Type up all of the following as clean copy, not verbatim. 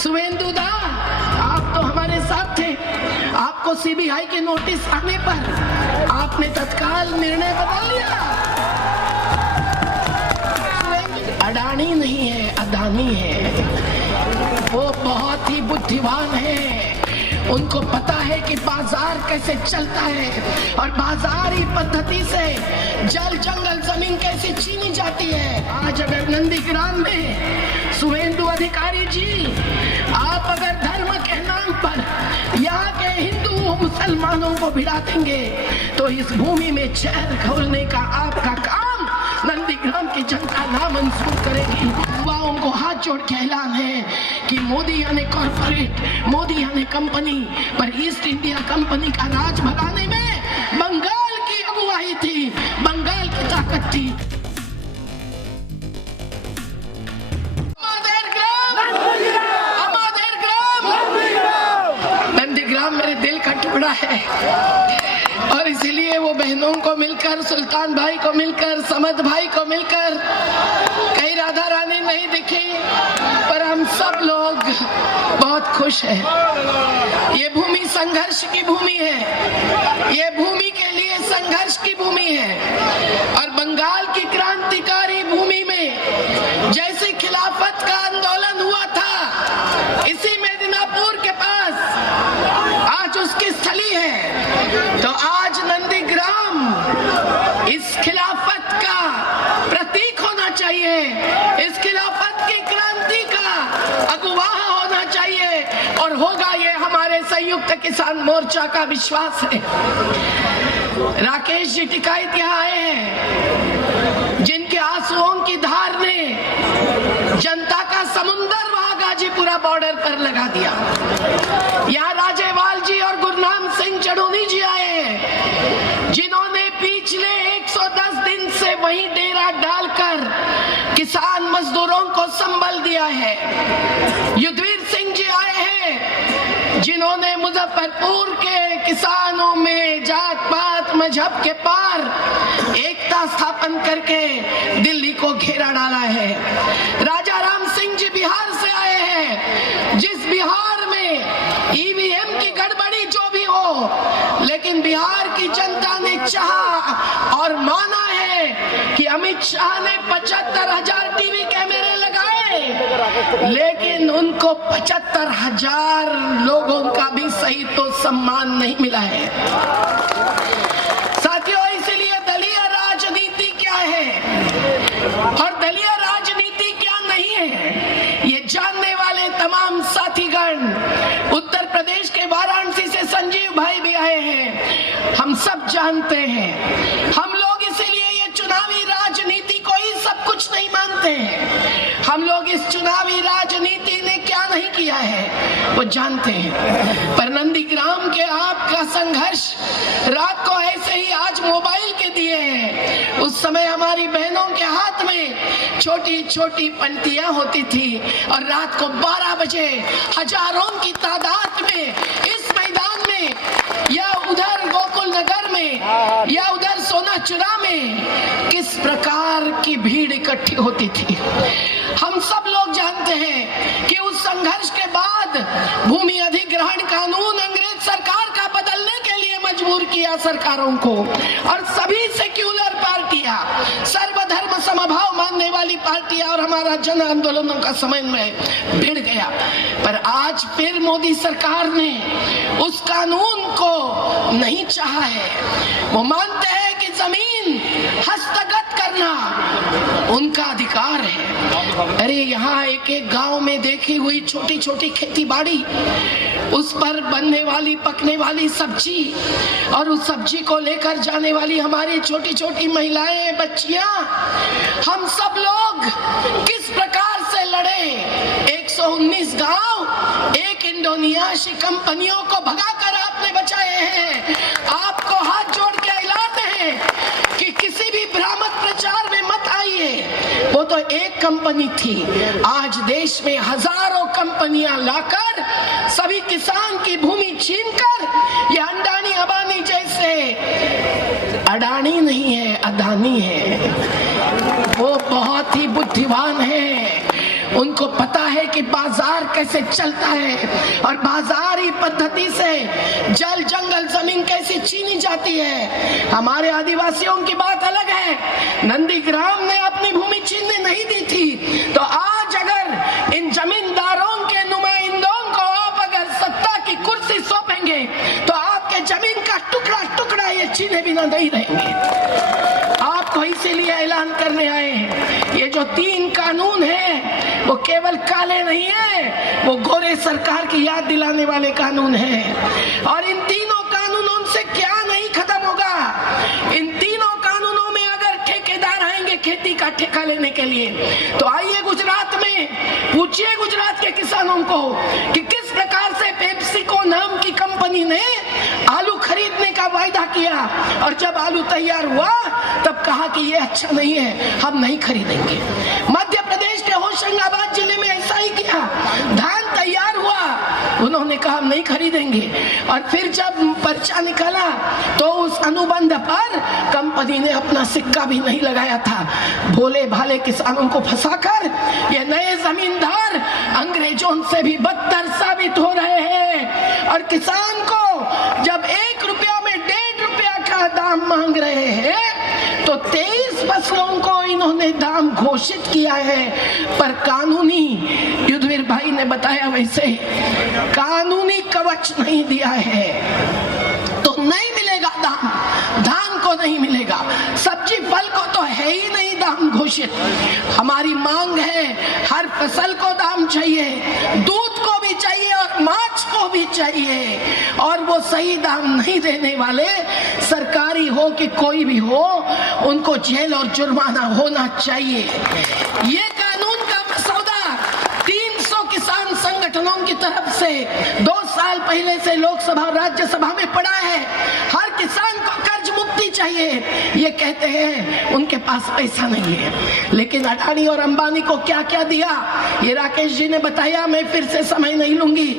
शुभेंदु दा, आप तो हमारे साथ थे। आपको सीबीआई के नोटिस आने पर आपने तत्काल निर्णय बदल लिया। अडानी नहीं है, अदानी है। वो बहुत ही बुद्धिमान है। उनको पता है कि बाजार कैसे चलता है और बाजारी पद्धति से जल जंगल जमीन कैसे छीनी जाती है। आज अगर नंदीग्राम में शुभेंदु अधिकारी जी, आप अगर धर्म के नाम पर यहाँ के हिंदू मुसलमानों को भिड़ा देंगे तो इस भूमि में चैन खोलने का आपका काम नंदीग्राम की जनता ना मंजूर करेगी। युवाओं को हाथ जोड़ के ऐलान है कि मोदी यानी कॉर्पोरेट, मोदी यानी कंपनी, पर ईस्ट इंडिया कंपनी का राज भगाने में बंगाल की अगुवाई थी, बंगाल की ताकत थी। नंदीग्राम मेरे दिल का टुकड़ा है और इसलिए वो बहनों को मिलकर, सुल्तान भाई को मिलकर, समद भाई को मिलकर, कहीं राधा रानी नहीं दिखी पर हम सब लोग बहुत खुश हैं। ये भूमि संघर्ष की भूमि है, ये भूमि के लिए संघर्ष की भूमि है। और बंगाल की क्रांतिकारी भूमि में जैसे खिलाफत का आंदोलन हुआ था, इसी मेदिनीपुर के पास आज उसकी स्थली है। तो आज नंदीग्राम इस खिलाफत का प्रतीक होना चाहिए, इस खिलाफत की क्रांति का अगुवाह होना चाहिए और होगा, ये हमारे संयुक्त किसान मोर्चा का विश्वास है। राकेश जी टिकायत यहाँ आए हैं, जिनके आंसुओं की धार ने जनता का समुंदर वहां गाजीपुरा बॉर्डर पर लगा दिया। यहाँ राजेवाल जी और गुरनाम सिंह चढ़ूनी जी आए हैं, जिन्होंने पिछले 110 दिन से वहीं डेरा डालकर किसान मजदूरों को संबल दिया है। युद्धवीर सिंह जी आए हैं, जिन्होंने मुजफ्फरपुर के किसानों में जात पात मजहब के पार एकता स्थापन करके दिल्ली को घेरा डाला है। राजा राम सिंह जी बिहार से आए हैं, जिस बिहार में ईवीएम की गड़बड़ी जो भी हो, लेकिन बिहार की जनता ने चाहा और माना है कि अमित शाह ने 75,000 टीवी कैमरे लगाए, लेकिन उनको 75,000 लोगों का भी सही तो सम्मान नहीं मिला है। साथियों, इसलिए दलीय राजनीति क्या है और दलीय राजनीति क्या नहीं है, ये जानने वाले तमाम साथीगण, उत्तर प्रदेश के वाराणसी से संजीव भाई भी आए हैं, हम सब जानते हैं। हम लोग इसीलिए ये चुनावी राजनीति को ही सब कुछ नहीं मानते हैं। हम लोग इस चुनावी राजनीति ने क्या नहीं किया है वो जानते हैं। पर नंदीग्राम के आपका संघर्ष रात को ऐसे ही आज मोबाइल के दिए हैं, उस समय हमारी बहनों के हाथ में छोटी छोटी पंक्तियां होती थी और रात को 12 बजे हजारों की तादाद में इस मैदान में या उधर गोकुल नगर में या उधर सोनाचुरा में किस प्रकार की भीड़ इकट्ठी होती थी। हम सब लोग जानते हैं कि उस संघर्ष के बाद भूमि अधिग्रहण कानून अंग्रेज सरकार का बदलने के लिए मजबूर किया सरकारों को, और सभी सेक्युलर पार्टियां, सर्वधर्म समभाव मानने वाली पार्टियां और हमारा जन आंदोलनों का समन्वय भिड़ गया। पर आज फिर मोदी सरकार ने उस कानून को नहीं चाहा है। वो मानते हैं कि जमीन हस्तगत करना उनका अधिकार है। अरे यहाँ एक एक गांव में देखी हुई छोटी छोटी खेती बाड़ी, उस पर बनने वाली पकने वाली सब्जी और उस सब्जी को लेकर जाने वाली हमारी छोटी छोटी महिलाएं, बच्चियां, हम सब लोग किस प्रकार से लड़े। 119 गांव एक इंडोनेशियाई कंपनियों को भगाकर आपने बचाए हैं। आपको हाथ जोड़ के ऐलान है कि किसी भी भ्रामक प्रचार में मत आइए। वो तो एक कंपनी थी, आज देश में हजारों कंपनियां लाकर सभी किसान की भूमि छीनकर ये अंडानी अंबानी जैसे, अडानी नहीं है, अदानी है, वो बहुत ही बुद्धिमान है। उनको पता है कि बाजार कैसे चलता है और बाजारी पद्धति से जल जंगल जमीन कैसे छीनी जाती है। हमारे आदिवासियों की बात अलग है। नंदीग्राम ने अपनी भूमि छीनने नहीं दी थी, तो आज अगर इन जमींदारों के नुमाइंदों को आप अगर सत्ता की कुर्सी सौंपेंगे तो आपके जमीन का टुकड़ा टुकड़ा ये छीने बिना नहीं रहेंगे। आपको इसीलिए ऐलान करने आए हैं, ये जो 3 कानून है वो केवल काले नहीं है, वो गोरे सरकार की याद दिलाने वाले कानून हैं। और इन तीनों कानूनों से क्या नहीं खत्म होगा। इन तीनों कानूनों में अगर ठेकेदार आएंगे खेती का ठेका लेने के लिए, तो आइए गुजरात में पूछिए गुजरात के किसानों को कि किस प्रकार से पेप्सिको नाम की कंपनी ने आलू खरीदने का वायदा किया और जब आलू तैयार हुआ तब कहा कि ये अच्छा नहीं है, हम नहीं खरीदेंगे। मध्य प्रदेश के होशंगाबाद जिले में ऐसा ही किया, धान तैयार हुआ, उन्होंने कहा हम नहीं खरीदेंगे। और फिर जब पर्चा निकाला तो उस अनुबंध पर कंपनी ने अपना सिक्का भी नहीं लगाया था। भोले भाले किसानों को फंसाकर ये नए जमींदार अंग्रेजों से भी बदतर साबित हो रहे हैं। और किसान को जब 1 रुपया में 1.5 रुपया का दाम मांग रहे हैं तो 23 फसलों को इन्होंने दाम घोषित किया है, पर कानूनी, युद्धवीर भाई ने बताया वैसे कानूनी कवच नहीं दिया है, तो नहीं मिलेगा दाम, धान को नहीं मिलेगा, सब्जी फल को तो है ही नहीं दाम घोषित। हमारी मांग है हर फसल को दाम चाहिए, दूध को भी चाहिए और मांस को भी चाहिए, और वो सही दाम नहीं देने वाले सरकारी हो कि कोई भी हो, उनको जेल और जुर्माना होना चाहिए। ये कानून का मसौदा 300 किसान संगठनों की तरफ से 2 साल पहले से लोकसभा राज्यसभा में पड़ा है। हर किसान को कर्ज मुक्ति चाहिए, ये कहते हैं उनके पास पैसा नहीं है, लेकिन अडानी और अंबानी को क्या क्या दिया ये राकेश जी ने बताया, मैं फिर से समय नहीं लूंगी,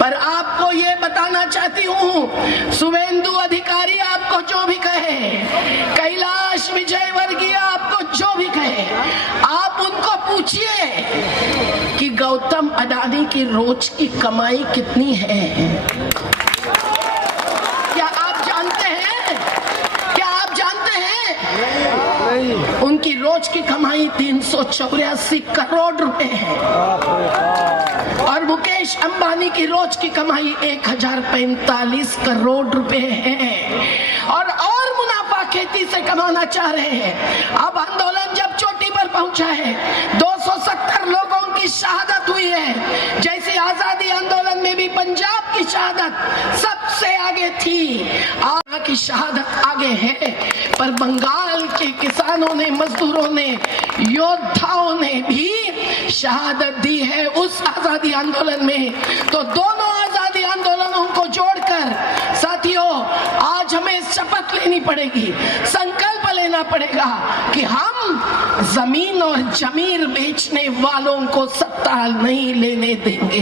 पर आपको ये बताना चाहती हूँ, शुभेंदु अधिकारी आपको जो भी कहे, कैलाश विजयवर्गीय आपको जो भी कहे, आप उनको पूछिए कि गौतम अडानी की रोज की कमाई कितनी है। क्या आप जानते हैं? क्या आप जानते हैं? उनकी रोज की कमाई 384 करोड़ रुपए है और मुकेश अंबानी की रोज की कमाई 1045 करोड़ रुपए है। और मुनाफा खेती से कमाना चाह रहे हैं। अब आंदोलन जब चोटी पर पहुंचा है, 270 लोगों की शहादत हुई है, जैसे आजादी आंदोलन में भी पंजाब की शहादत सबसे आगे थी, आगे की शहादत आगे है, पर बंगाल के किसानों ने, मजदूरों ने, योद्धाओं ने भी शहादत दी है उस आजादी आंदोलन में। तो दोनों आजादी आंदोलनों को जोड़कर साथियों आज हमें शपथ लेनी पड़ेगी, संकल्प लेना पड़ेगा कि हम जमीन और जमीर बेचने वालों को सत्ता नहीं लेने देंगे,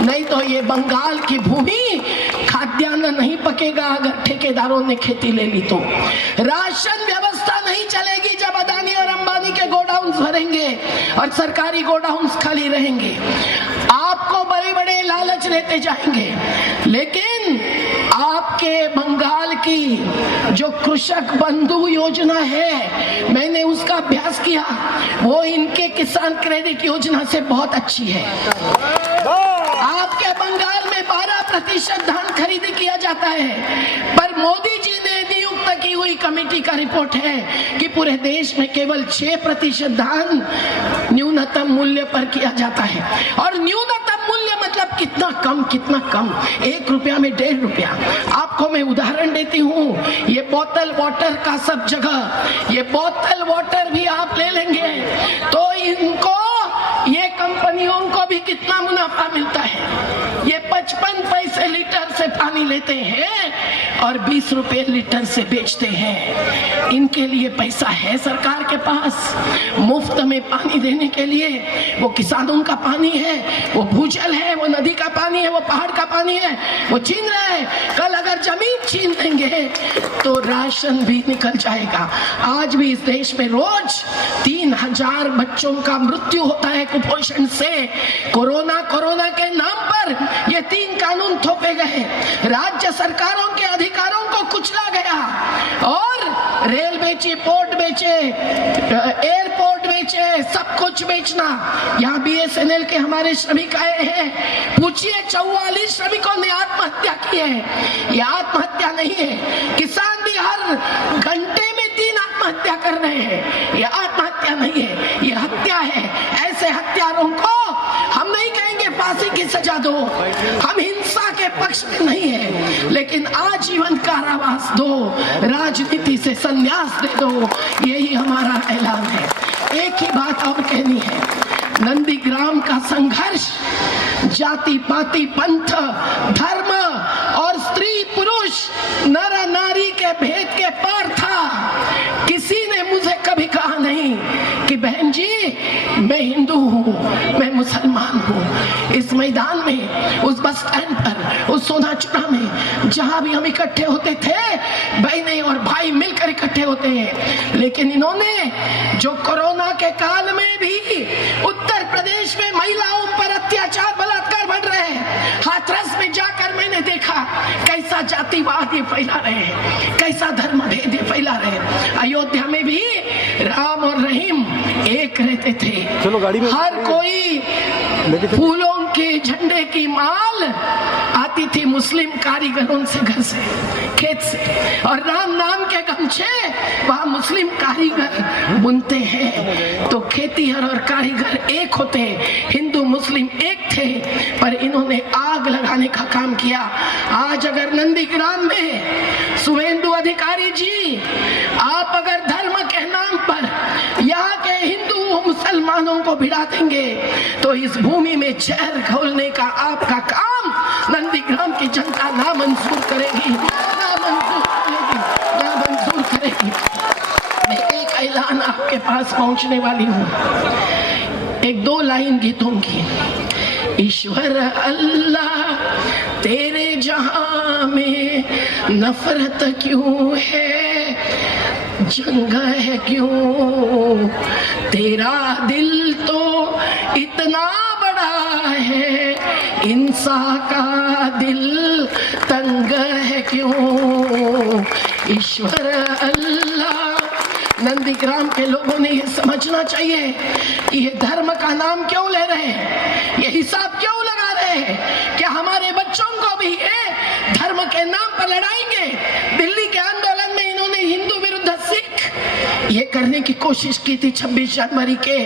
नहीं तो ये बंगाल की भूमि खाद्यान्न नहीं पकेगा अगर ठेकेदारों ने खेती ले ली तो। राशन व्यवस्था नहीं चलेगी जब अदानी और अंबानी के गोडाउन भरेंगे और सरकारी गोडाउन खाली रहेंगे। आपको बड़े बड़े लालच देते जाएंगे, लेकिन आपके बंगाल की जो कृषक बंधु योजना है, मैंने उसका अभ्यास किया, वो इनके किसान क्रेडिट योजना से बहुत अच्छी है। आपके बंगाल में 12% धान खरीदी किया जाता है, पर मोदी जी ने नियुक्त की हुई कमेटी का रिपोर्ट है कि पूरे देश में केवल 6% धान न्यूनतम मूल्य पर किया जाता है। और न्यूनतम मूल्य मतलब कितना कम, कितना कम, 1 रुपया में 1.5 रुपया। आपको मैं उदाहरण देती हूँ, ये बोतल वाटर का सब जगह, ये बोतल वाटर भी आप ले लेंगे तो इनको, ये कंपनियों को भी कितना मुनाफा मिलता है, ये 55 पैसे लीटर से पानी लेते हैं और 20 रुपए लीटर से बेचते हैं। इनके लिए पैसा है सरकार के पास मुफ्त में पानी देने के लिए? वो किसानों का पानी है, वो भूजल है, वो नदी का पानी है, वो पहाड़ का पानी है, वो छीन रहे हैं। कल अगर जमीन छीन देंगे तो राशन भी निकल जाएगा। आज भी इस देश में रोज 3000 बच्चों का मृत्यु होता है कुपोषण से। कोरोना के नाम पर ये 3 कानून थोपे गए, राज्य सरकारों के अधिकारों को कुचला गया और रेल बेचे, पोर्ट बेचे, एयरपोर्ट बेचे, सब कुछ बेचना। यहाँ BSNL के हमारे श्रमिक आए हैं, पूछिए 44 श्रमिकों ने आत्महत्या की है। ये आत्महत्या नहीं है, किसान भी हर घंटे में 3 आत्महत्या कर रहे हैं। ये आत्महत्या नहीं है, ये हत्या है। ऐसे हत्यारों को हम नहीं कहेंगे फांसी की सजा दो, हम हिंसा के पक्ष में नहीं है, लेकिन आजीवन कारावास दो, राजनीति से संन्यास दे दो, यही हमारा ऐलान है। एक ही बात और कहनी है, नंदीग्राम का संघर्ष जाति पाति पंथ धर्म और स्त्री पुरुष नर नारी के भेद के पार था। किसी ने मुझे कभी कहा नहीं कि बहन जी मैं हिंदू हूँ, मैं मुसलमान हूँ। इस मैदान में, उस बस स्टैंड पर, उस सोनाचूरा में जहाँ भी हम इकट्ठे होते थे, बहनें और भाई मिलकर इकट्ठे होते हैं। लेकिन इन्होंने जो कोरोना के काल में भी उत्तर प्रदेश में महिलाओं पर अत्याचार बलात्कार बढ़ रहे हैं, हाथरस में जाकर मैंने देखा कैसा जातिवाद ये फैला रहे हैं, कैसा धर्म भेद ये फैला रहे हैं। अयोध्या में भी राम और रहीम एक रहते थे। चलो गाड़ी में हर कोई फूलों के झंडे की माल आती थी मुस्लिम कारीगरों से, घर से, खेत से, और राम नाम के गमछे वहाँ मुस्लिम कारीगर बुनते हैं। तो खेतीहर और कारीगर एक होते, हिंदू मुस्लिम एक थे, पर इन्होंने आग लगाने का काम किया। आज अगर नंदीग्राम में शुभेंदु अधिकारी जी, आप अगर धर्म के नाम पर यहाँ के हिंदू मुसलमानों को भिड़ा देंगे तो इस भूमि में जहर घोलने का आपका काम नंदीग्राम की जनता ना मंजूर करेगी, ना मंजूर करेगी, ना मंजूर करेगी। मैं एक ऐलान आपके पास पहुंचने वाली हूँ, एक 2 लाइन गीतों की। ईश्वर अल्लाह तेरे जहां में नफरत क्यों है, जंग है क्यों, तेरा दिल तो इतना बड़ा है, इंसान का दिल तंग है क्यों। ईश्वर अल्लाह, नंदीग्राम के लोगों ने ये समझना चाहिए कि ये धर्म का नाम क्यों ले रहे हैं, ये हिसाब क्यों लगा रहे हैं। क्या हमारे बच्चों को भी ये धर्म के नाम पर लड़ाएंगे? दिल्ली के आंदोलन में इन्होंने हिंदू विरुद्ध सिख ये करने की कोशिश की थी 26 जनवरी के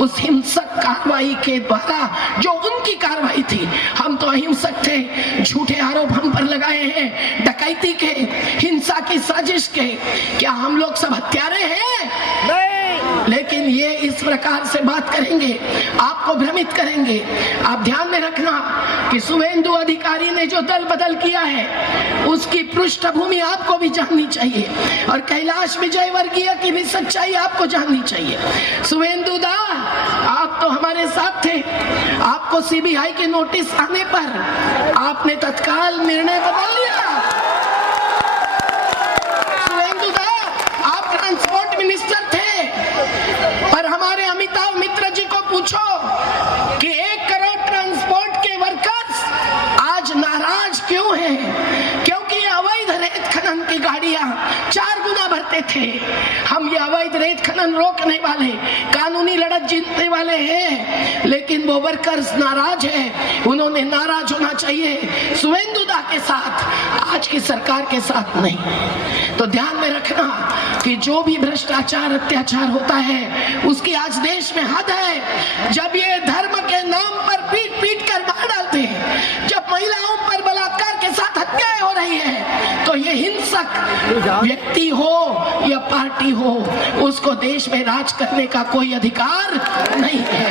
उस हिंसक कार्रवाई के द्वारा, जो उनकी कार्रवाई थी। हम तो अहिंसक थे, झूठे आरोप हम पर लगाए हैं डकैती के, हिंसा की साजिश के। क्या हम लोग सब हत्यारे हैं? नहीं। लेकिन ये इस प्रकार से बात करेंगे, आपको भ्रमित करेंगे। आप ध्यान में रखना कि शुभेंदु अधिकारी ने जो दल बदल किया है उसकी पृष्ठभूमि आपको भी जाननी चाहिए, और कैलाश विजयवर्गीय की भी सच्चाई आपको जाननी चाहिए। शुभेंदु दा, आप तो हमारे साथ थे, आपको CBI के नोटिस आने पर आपने तत्काल निर्णय बदल लिया। शुभेंदु दा, आप ट्रांसपोर्ट मिनिस्टर थे, पर हमारे अमिताभ मित्र जी को पूछो कि 1 करोड़ ट्रांसपोर्ट के वर्कर्स आज नाराज क्यों हैं? क्योंकि अवैध रेत खनन की गाड़ियां 4 गुना भरते थे। हम ये अवैध रेत खनन रोकने वाले, कानूनी लड़त जीतने वाले हैं, लेकिन वो वर्कर्स नाराज हैं। उन्होंने नाराज होना चाहिए शुभेंदु दा के साथ, आज की सरकार के साथ नहीं। तो ध्यान में रखना कि जो भी भ्रष्टाचार अत्याचार होता है उसकी आज देश में हद है। जब ये धर्म के नाम पर पीट पीट कर मार डालते हैं, जब महिलाओं पर बलात्कार के साथ हत्याएं हो रही है, तो ये हिंसक व्यक्ति हो या पार्टी हो, उसको देश में राज करने का कोई अधिकार नहीं है।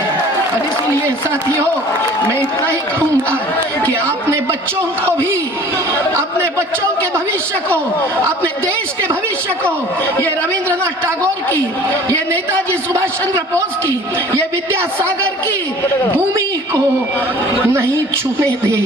और इसलिए इसीलिए साथियों, मैं इतना ही कहूंगा कि आपने बच्चों को भी, अपने बच्चों के भविष्य को, अपने देश के भविष्य को, ये रविंद्रनाथ टैगोर की, ये नेताजी सुभाष चंद्र बोस की, ये विद्यासागर की भूमि को नहीं छूने दे,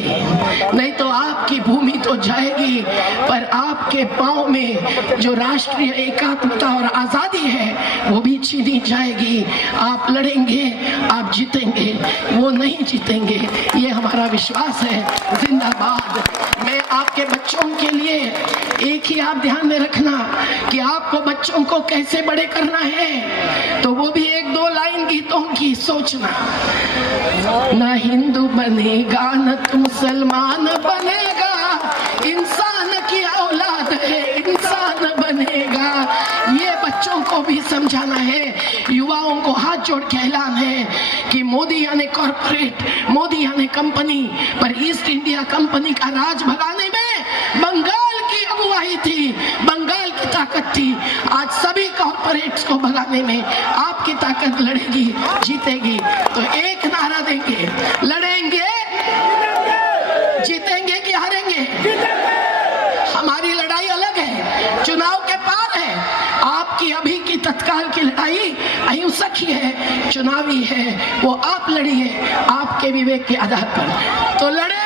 नहीं तो आपकी भूमि तो जाएगी, पर आपके पांव में जो राष्ट्रीय एकात्मता और आजादी है वो भी छीनी जाएगी। आप लड़ेंगे, आप जीतेंगे, वो नहीं जीतेंगे, ये हमारा विश्वास है। जिंदाबाद। मैं आपके बच्चों के लिए एक ही आप ध्यान में रखना कि आपको बच्चों को कैसे बड़े करना है, तो वो भी एक दो लाइन गीतों की सोचना। ना हिंदू बनेगा न तुम मुसलमान बनेगा, इंसान की औलाद है, इंसान बनेगा। ये बच्चों को भी समझाना है, युवाओं को हाथ जोड़ के ऐलान है कि मोदी यानी कॉर्पोरेट, मोदी यानी कंपनी, पर ईस्ट इंडिया कंपनी का राज भगाने में बंगाल की अगुवाई थी, बंगाल की ताकत थी। आज सभी कॉर्पोरेट्स को भगाने में आपकी ताकत लड़ेगी, जीतेगी। तो एक नारा देंगे, लड़ेंगे, जीतेंगे कि हारेंगे? हमारी लड़ाई अलग है, चुनाव के पार है। आपकी अभी की तत्काल की लड़ाई अहिंसक ही है, चुनावी है, वो आप लड़िए आपके विवेक के आधार पर। तो लड़े